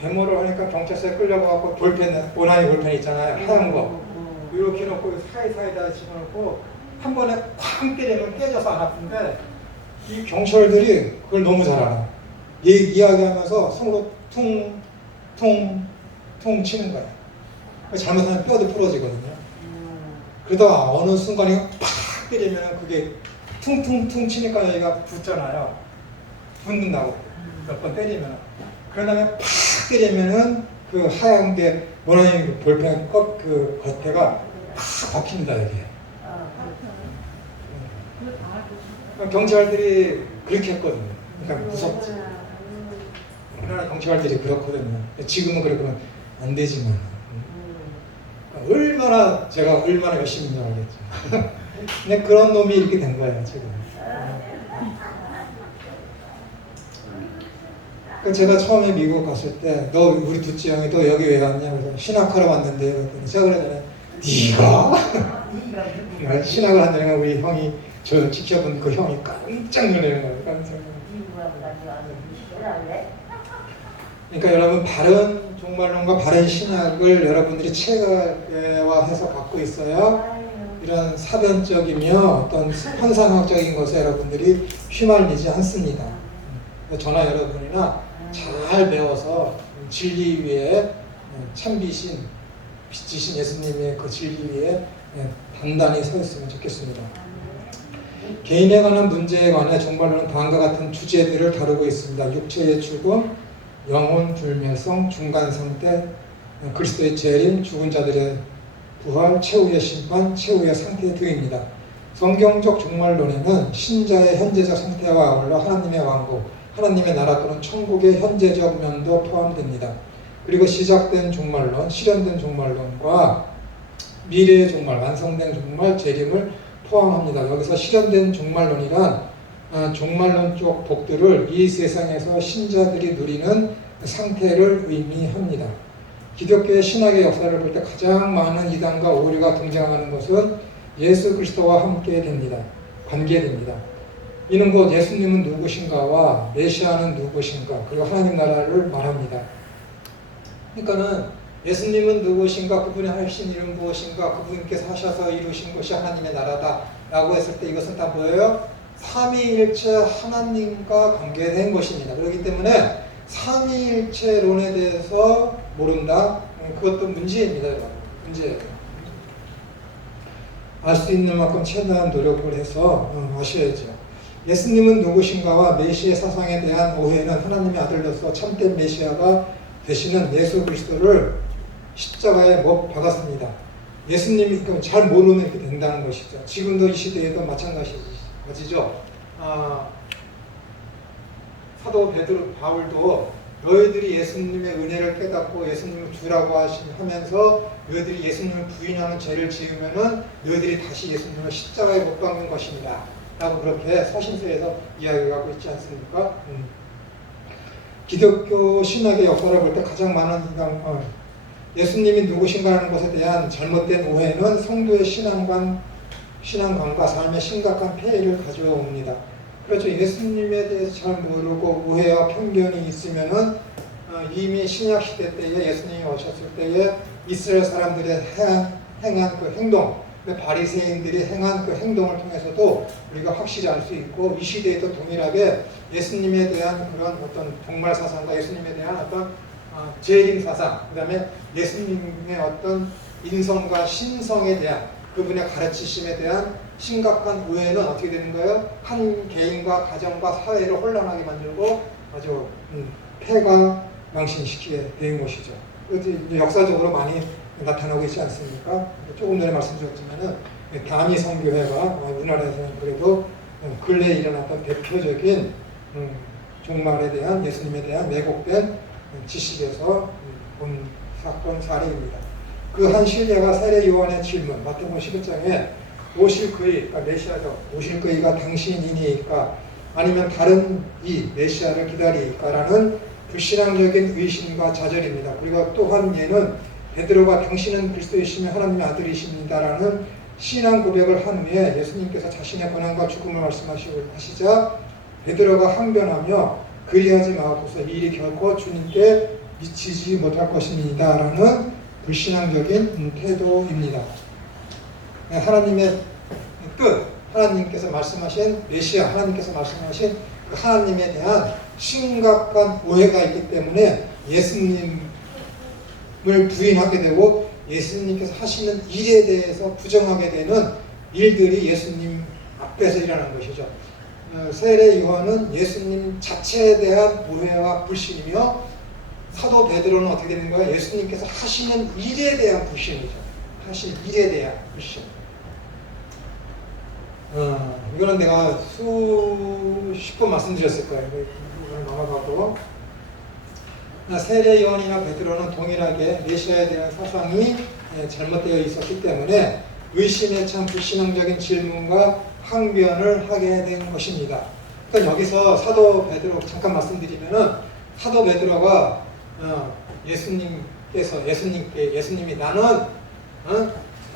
데모를 하니까 경찰서에 끌려가고 볼펜, 오나미 볼펜 있잖아요. 하얀 거. 이렇게 놓고 사이사이다 집어넣고 한 번에 쾅 때리면 깨져서 안 아픈데 이 경찰들이 그걸 너무 잘 알아. 이야기하면서 손으로 퉁퉁퉁 치는 거야. 잘못하면 뼈도 부러지거든요. 그러다가 어느 순간에 팍 때리면 그게 퉁퉁퉁 치니까 여기가 붓잖아요. 붓는다고 몇 번 때리면. 그런 다음에 팍 때리면은 그 하얀 게 모나미 볼펜 그 겉에가 팍 박힙니다 여기에. 경찰들이 그렇게 했거든요. 그러니까 무섭지. 우리나라 경찰들이 그렇거든요. 지금은 그러면 안 되지만 제가 얼마나 열심히 인지 알겠죠. 근데 그런 놈이 이렇게 된 거예요 지금. 제가 처음에 미국 갔을 때 너 우리 둘째 형이 너 여기 왜 왔냐 그래서 신학하러 왔는데 그랬더니 제가 그러잖아요. 네가? 신학을 한다니까 우리 형이 저 지켜본 그 형이 깜짝 놀라는 거예요. 깜짝 그러니까 여러분 바른 종말론과 바른 신학을 여러분들이 체계화해서 갖고 있어야 이런 사변적이며 어떤 현상학적인 것에 여러분들이 휘말리지 않습니다. 저나 여러분이나 잘 배워서 진리 위에 참비신 빛이신 예수님의 그 진리 위에 단단히 서 있으면 좋겠습니다. 개인에 관한 문제에 관해 종말론은 다음과 같은 주제들을 다루고 있습니다. 육체의 죽음, 영혼 불멸성, 중간 상태, 그리스도의 재림, 죽은 자들의 부활, 최후의 심판, 최후의 상태 등입니다. 성경적 종말론에는 신자의 현재적 상태와 아울러 하나님의 왕국, 하나님의 나라 또는 천국의 현재적 면도 포함됩니다. 그리고 시작된 종말론, 실현된 종말론과 미래의 종말, 완성된 종말, 재림을 포함합니다. 여기서 실현된 종말론이란 종말론 쪽 복들을 이 세상에서 신자들이 누리는 상태를 의미합니다. 기독교의 신학의 역사를 볼 때 가장 많은 이단과 오류가 등장하는 것은 예수 그리스도와 함께 됩니다. 관계됩니다. 이는 곧 예수님은 누구신가와 메시아는 누구신가 그리고 하나님 나라를 말합니다. 그러니까는 예수님은 누구신가 그분이 하신 일은 무엇인가 그분께서 하셔서 이루신 것이 하나님의 나라다 라고 했을 때 이것은 다 뭐예요? 삼위일체 하나님과 관계된 것입니다. 그렇기 때문에 삼위일체론에 대해서 모른다? 그것도 문제입니다. 문제예요. 알 수 있는 만큼 최대한 노력을 해서 아셔야죠. 예수님은 누구신가와 메시아 사상에 대한 오해는 하나님의 아들로서 참된 메시아가 되시는 예수 그리스도를 십자가에 못 박았습니다. 예수님이 잘 모르면 이렇게 된다는 것이죠. 지금도 이 시대에도 마찬가지죠. 사도 베드로 바울도 너희들이 예수님의 은혜를 깨닫고 예수님을 주라고 하면서 너희들이 예수님을 부인하는 죄를 지으면은 너희들이 다시 예수님을 십자가에 못 박는 것입니다. 라고 그렇게 서신서에서 이야기하고 있지 않습니까? 기독교 신학의 역사를 볼 때 가장 많은 예수님이 누구신가 하는 것에 대한 잘못된 오해는 성도의 신앙관과 삶에 심각한 폐해를 가져옵니다. 그렇죠. 예수님에 대해서 잘 모르고 오해와 편견이 있으면은 이미 신약 시대 때에 예수님이 오셨을 때에 이스라엘 사람들이 행한 그 행동, 바리새인들이 행한 그 행동을 통해서도 우리가 확실히 알 수 있고, 이 시대에도 동일하게 예수님에 대한 그런 어떤 종말 사상과 예수님에 대한 어떤 재림 사상, 그 다음에 예수님의 어떤 인성과 신성에 대한 그분의 가르치심에 대한 심각한 오해는 어떻게 되는 거예요? 한 개인과 가정과 사회를 혼란하게 만들고 아주 폐가 망신시키게 된 것이죠. 이제 역사적으로 많이 나타나고 있지 않습니까? 조금 전에 말씀드렸지만은 다미 선교회가 우리나라에서는 그래도 근래에 일어났던 대표적인 종말에 대한 예수님에 대한 왜곡된 지식에서 본 사건 사례입니다. 그 한 신뢰가 세례 요한의 질문, 마태복음 11장에 오실 그의, 그러니까 메시아죠. 오실 그이가 당신이니까 아니면 다른 이 메시아를 기다리까라는 불신앙적인 의심과 좌절입니다. 그리고 또한 얘는 베드로가 당신은 그리스도이시며 하나님의 아들이십니다라는 신앙 고백을 한 후에 예수님께서 자신의 고난과 죽음을 말씀하시자 베드로가 항변하며 그리하지 마옵소서, 이 일이 결코 주님께 미치지 못할 것입니다라는 불신앙적인 태도입니다. 하나님의 뜻, 하나님께서 말씀하신 메시아, 하나님께서 말씀하신 그 하나님에 대한 심각한 오해가 있기 때문에 예수님을 부인하게 되고 예수님께서 하시는 일에 대해서 부정하게 되는 일들이 예수님 앞에서 일어나는 것이죠. 세례 요한은 예수님 자체에 대한 오해와 불신이며, 사도 베드로는 어떻게 되는 거예요? 예수님께서 하시는 일에 대한 불신이죠. 하신 일에 대한 불신. 이거는 내가 수십 번 말씀드렸을 거예요. 이걸 넘어가고. 세례 요한이나 베드로는 동일하게 메시아에 대한 사상이 잘못되어 있었기 때문에 의심에 찬 불신앙적인 질문과 항변을 하게 된 것입니다. 그러니까 여기서 사도 베드로 잠깐 말씀드리면은, 사도 베드로가 예수님이 나는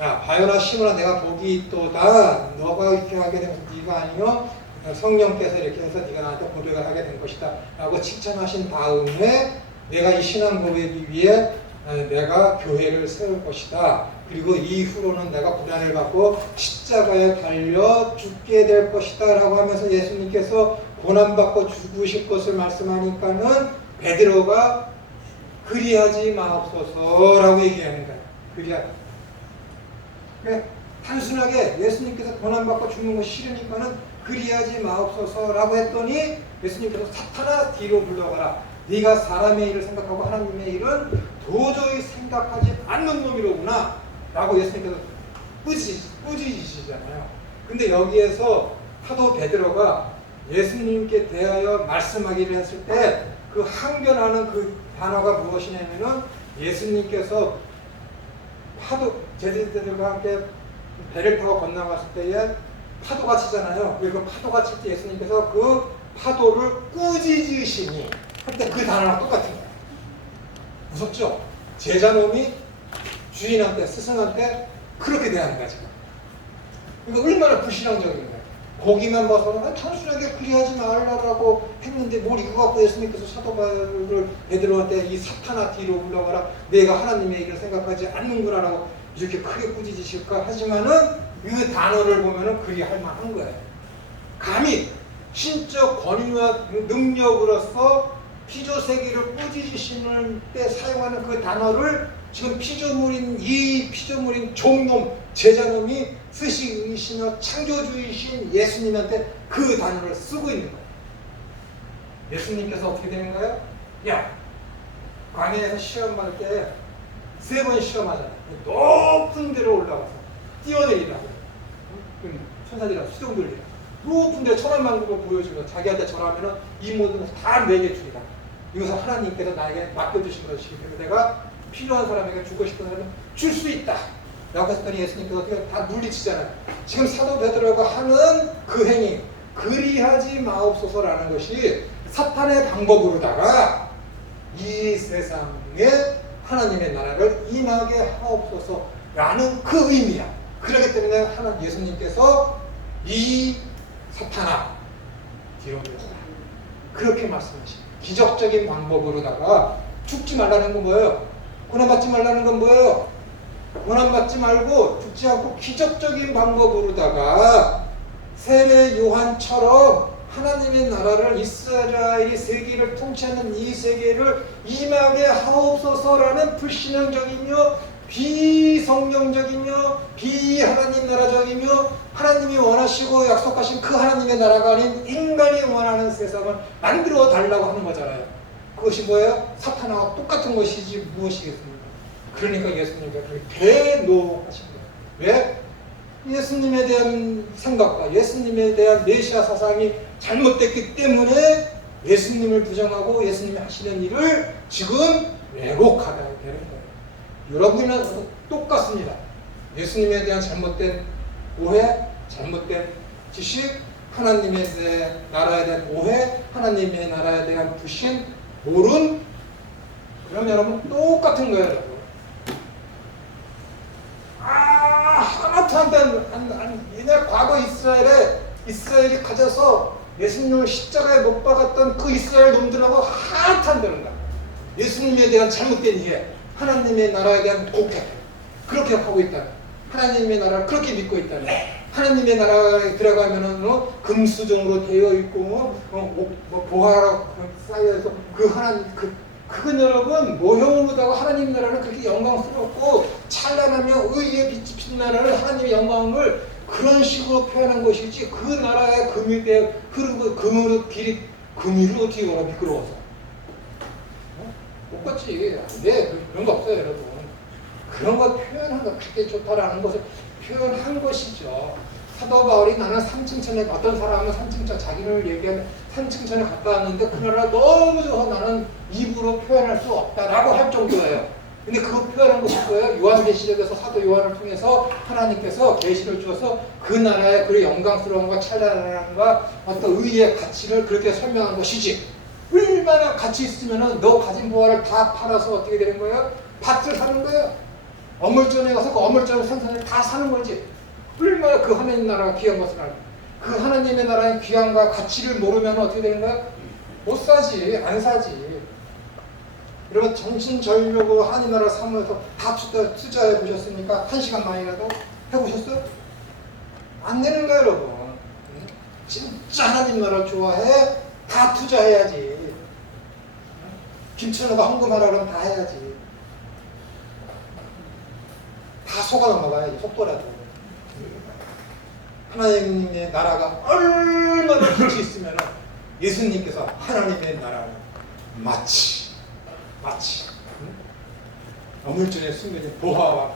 야 바요나 시몬아 내가 복이 있도다, 너가 이렇게 하게 된 것은 네가 아니요 성령께서 이렇게 해서 네가 나한테 고백을 하게 된 것이다 라고 칭찬하신 다음에 내가 이 신앙 고백이 위해 내가 교회를 세울 것이다. 그리고 이후로는 내가 고난을 받고 십자가에 달려 죽게 될 것이다 라고 하면서 예수님께서 고난받고 죽으실 것을 말씀하니까는 베드로가 그리하지 마옵소서 라고 얘기하는 거예요. 그래, 단순하게 예수님께서 고난받고 죽는 것이 싫으니까는 그리하지 마옵소서 라고 했더니 예수님께서 사탄아 뒤로 물러가라. 네가 사람의 일을 생각하고 하나님의 일은 도저히 생각하지 않는 놈이로구나 라고 예수님께서 꾸짖으시잖아요. 근데 여기에서 사도 베드로가 예수님께 대하여 말씀하기를 했을 때 그 항변하는 그 단어가 무엇이냐면은, 예수님께서 제자들과 함께 배를 타고 건너갔을 때에 파도가 치잖아요. 그리고 파도가 칠 때 예수님께서 그 파도를 꾸짖으시니 할 때 그 단어랑 똑같은 거예요. 무섭죠? 제자놈이 주인한테, 스승한테 그렇게 대하는 거야 지금. 이거 얼마나 불신앙적인 거예요. 거기만 봐서는 단순하게 그리하지 말라고 했는데 뭘 이거 갖고 예수님께서 사도 베드로한테 이 사탄아 뒤로 물러가라, 내가 하나님의 일을 생각하지 않는구나 라고 이렇게 크게 꾸짖으실까 하지만은 이 단어를 보면은 그리 할 만한 거예요. 감히 신적 권위와 능력으로서 피조세계를 꾸짖으시는 때 사용하는 그 단어를 지금 이 피조물인 종놈, 제자놈이 쓰시며 창조주이신 예수님한테 그 단어를 쓰고 있는 거예요. 예수님께서 어떻게 되는 거예요? 야, 광야에서 시험 받을 때 3번 시험하잖아요. 높은 데로 올라가서 뛰어내리라고. 천사들이랑 수동 돌리라. 높은 데 천원만국을 보여주고 자기한테 절하면은 이 모든 것을 다 내게 주리라. 이것은 하나님께서 나에게 맡겨주신 것이기 때문에 내가 필요한 사람에게 주고 싶은 사람은 줄 수 있다 라고 했더니 예수님께서 어떻게 다 물리치잖아요. 지금 사도 베드로가 하는 그 행위, 그리하지 마옵소서라는 것이 사탄의 방법으로다가 이 세상에 하나님의 나라를 임하게 하옵소서라는 그 의미야. 그렇기 때문에 예수님께서 이 사탄아 뒤로 물러가라 그렇게 말씀하십니다. 기적적인 방법으로다가 죽지 말라는 건 뭐예요? 고난받지 말라는 건 뭐예요? 고난받지 말고 죽지 않고 기적적인 방법으로다가 세례 요한처럼 하나님의 나라를 이스라엘이 세계를 통치하는 이 세계를 임하게 하옵소서라는 불신앙적이며 비성경적이며 비하나님 나라적이며 하나님이 원하시고 약속하신 그 하나님의 나라가 아닌 인간이 원하는 세상을 만들어 달라고 하는 거잖아요. 그것이 뭐예요? 사탄하고 똑같은 것이지 무엇이겠습니까? 그러니까 예수님께서 그렇게 대노하신 거예요. 왜? 예수님에 대한 생각과 예수님에 대한 메시아 사상이 잘못됐기 때문에 예수님을 부정하고 예수님이 하시는 일을 지금 왜곡하게 되는 거예요. 여러분이나 똑같습니다. 예수님에 대한 잘못된 오해, 잘못된 지식, 하나님의 나라에 대한 오해, 하나님의 나라에 대한 불신, 모른, 그럼 여러분 똑같은 거예요. 여러분. 하나도 옛날 과거 이스라엘이 가져서 예수님을 십자가에 못 박았던 그 이스라엘 놈들하고 하나도 안 되는 거야. 예수님에 대한 잘못된 이해, 하나님의 나라에 대한 고백, 그렇게 하고 있다. 하나님의 나라를 그렇게 믿고 있다. 하나님의 나라에 들어가면은 금수정으로 되어 있고 보화로 쌓여서 그 하나님 그건 여러분 모형으로다가 하나님 나라를 그렇게 영광스럽고 찬란하며 의의 빛이 빛나는 하나님의 영광을 그런 식으로 표현한 것이지 그 나라의 금이 흐르고 금으로 길이 금이로 어떻게 열어 미끄러워서 똑같지. 네, 그런 거 없어요 여러분. 그런 거 표현한 거 그렇게 좋다라는 것을 표현한 것이죠. 사도 바울이 나는 삼층천에 어떤 사람은 삼층천 자기를 얘기하면 삼층천에 갔다 왔는데 그 나라 너무 좋아서 나는 입으로 표현할 수 없다라고 할 정도예요. 근데 그거 표현한 것이 뭐예요? 요한계시록에서 사도 요한을 통해서 하나님께서 계시를 주어서 그 나라의 그 영광스러움과 찬란함과 어떤 의의 가치를 그렇게 설명한 것이지. 얼마나 가치 있으면은 너 가진 보화를 다 팔아서 어떻게 되는 거예요? 밭을 사는 거예요. 어물전에 가서 그 어물전 생선을 다 사는 거지. 얼마나 그 하나님 나라가 귀한 것을 알고 그 하나님의 나라의 귀함과 가치를 모르면 어떻게 되는 거야? 못 사지, 안 사지. 여러분 정신전력으로 하나님 나라 사무에서 다 투자해 보셨습니까? 1시간만이라도 해보셨어요? 안 되는 거예요 여러분. 진짜 하나님 나라를 좋아해? 다 투자해야지. 김천호가 헌금하라 그러면 다 해야지. 다 속아 넘어가야지. 속도라도. 하나님의 나라가 얼마나 빛이 있으면 예수님께서 하나님의 나라를 마치 어물전에 숨겨진 보화와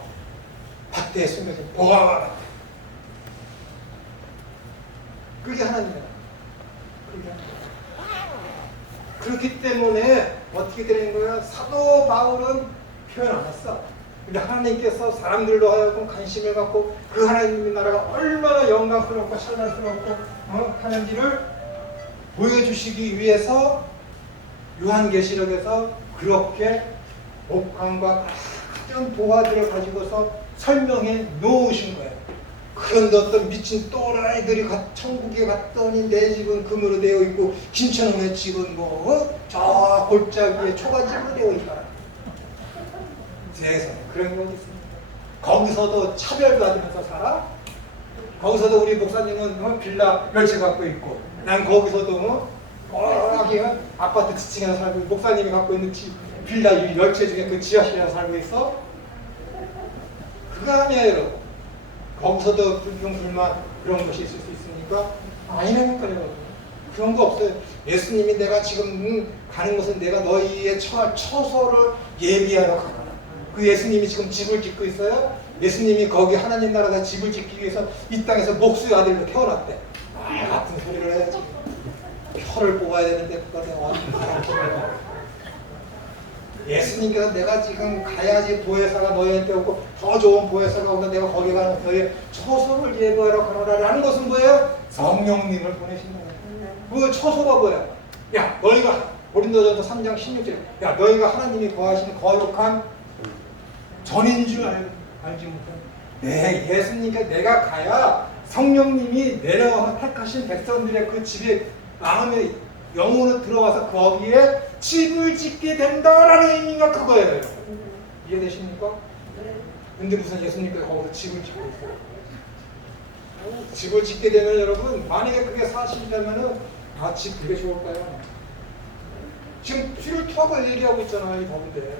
밭대에 숨겨진 보화와 같아. 그게 하나님이야. 그렇기 때문에 어떻게 되는 거야? 사도 바울은 표현 안 했어. 근데 하나님께서 사람들로 하여금 관심을 갖고 그 하나님의 나라가 얼마나 영광스럽고 찬란스럽고 하는지를 보여주시기 위해서 요한계시록에서 그렇게 목관과 가장 보화들을 가지고서 설명해 놓으신 거예요. 그런데 어떤 미친 또라이들이 천국에 갔더니 내 집은 금으로 되어 있고 김천웅의 집은 저 골짜기에 초가집으로 되어 있다. 세상에 그런 거 어디 있습니까? 거기서도 차별받으면서 살아? 거기서도 우리 목사님은 빌라 10채 갖고 있고 난 거기서도 거기 아파트 지층에서 살고 목사님이 갖고 있는 빌라 10채 중에 그 지하실에서 살고 있어? 그거 아니에요 여러분. 거기서도 불평 불만 그런 것이 있을 수 있습니까? 아니라니까요 여러분. 그런 거 없어요. 예수님이 내가 지금 가는 곳은 내가 너희의 처소를 예비하러 가라. 그 예수님이 지금 집을 짓고 있어요. 예수님이 거기 하나님 나라에서 집을 짓기 위해서 이 땅에서 목수의 아들로 태어났대. 같은 소리를 해야지. 혀를 뽑아야 되는데 그거 내가 어디 말하겠냐. 예수님께서 내가 지금 가야지 보혜사가 너희한테 오고 더 좋은 보혜사가 오면 내가 거기 가는 너희의 처소를 예비하러 가노라라는 것은 뭐예요? 성령님을 보내신 거예요. 그 처소가 뭐야? 야 너희가 고린도전서 3장 16절에 야 너희가 하나님이 거하시는 거룩한 전인 줄 알지 못해. 네, 예수님께 내가 가야 성령님이 내려와서 택하신 백성들의 그 집에 마음에 영으로 들어와서 거기에 집을 짓게 된다라는 의미가 그거예요. 이해되십니까? 근데 무슨 예수님께서 거기서 집을 짓고 있어요. 집을 짓게 되면 여러분, 만약에 그게 사실이라면은 집 그게 좋을까요? 지금 피를 토하고 얘기하고 있잖아요, 이 더운데.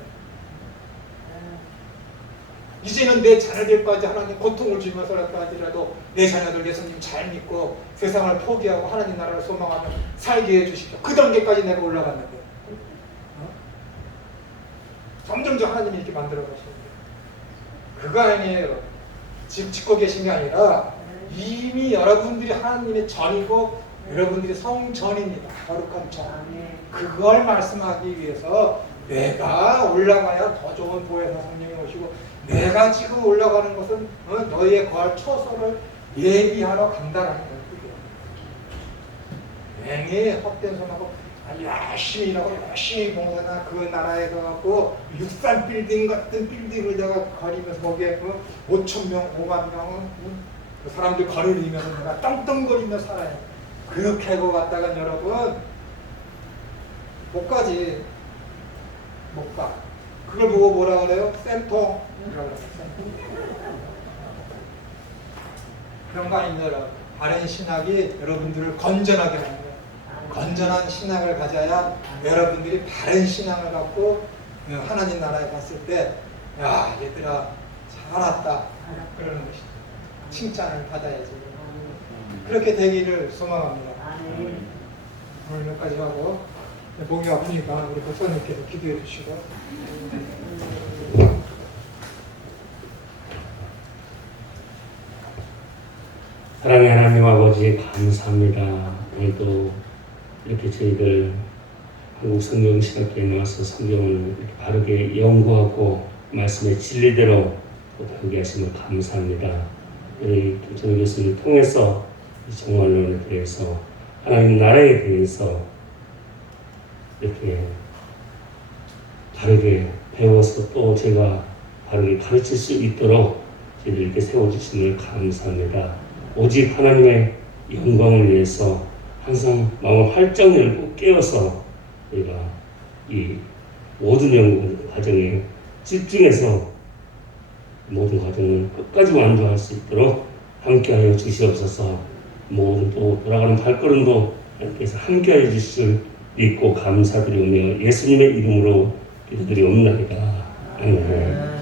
이제는 내 자녀들까지 하나님 고통을 주면서라도 내 자녀들 예수님 잘 믿고 세상을 포기하고 하나님 나라를 소망하며 살게 해주십시오. 그 단계까지 내가 올라갔는데 점점 하나님이 이렇게 만들어 가시는데 그거 아니에요. 집 짓고 계신 게 아니라 이미 여러분들이 하나님의 전이고 여러분들이 성전입니다. 거룩한 전. 그걸 말씀하기 위해서 내가 올라가야 더 좋은 보혜사 성령이 오시고 내가 지금 올라가는 것은 너희의 거할 처소를 예비하러 간다라는 거예요. 괜히 헛된 소리하고 열심히 일하고 열심히 봉사나 그 나라에 가고 63 빌딩 같은 빌딩을 내가 거리면서 거기에 5,000명, 5만 명은 그 사람들 거리면서 내가 떵떵거리며 살아요. 그렇게 하고 갔다가 여러분 못 가지. 못 가. 그걸 보고 뭐라 그래요? 쌤통. 그런 거 아닙니다, 여러분. 바른 신학이 여러분들을 건전하게 합니다. 건전한 신학을 가져야 여러분들이 바른 신앙을 갖고 하나님 나라에 갔을 때, 야, 얘들아, 잘왔다. 그러는 것이죠. 칭찬을 받아야지. 그렇게 되기를 소망합니다. 오늘 여기까지 하고, 목이 아프니까 우리 목사님께서 기도해 주시고. 사랑의 하나님 아버지 감사합니다. 오늘도 이렇게 저희들 한국 성경 신학교에 나와서 성경을 이렇게 바르게 연구하고 말씀의 진리대로 또 배우게 하심을 감사합니다. 우리 김천우 교수님을 통해서 이 정말론에 대해서 하나님 나라에 대해서 이렇게 바르게 배워서 또 제가 바르게 가르칠 수 있도록 저희들 이렇게 세워주심을 감사합니다. 오직 하나님의 영광을 위해서 항상 마음을 활짝 열고 깨어서 우리가 이 모든 연구 과정에 집중해서 모든 과정을 끝까지 완주할 수 있도록 함께하여 주시옵소서. 모든 또 돌아가는 발걸음도 하나님께서 함께하여 주실 믿고 감사드리오며 예수님의 이름으로 기도드리옵나이다. 아멘.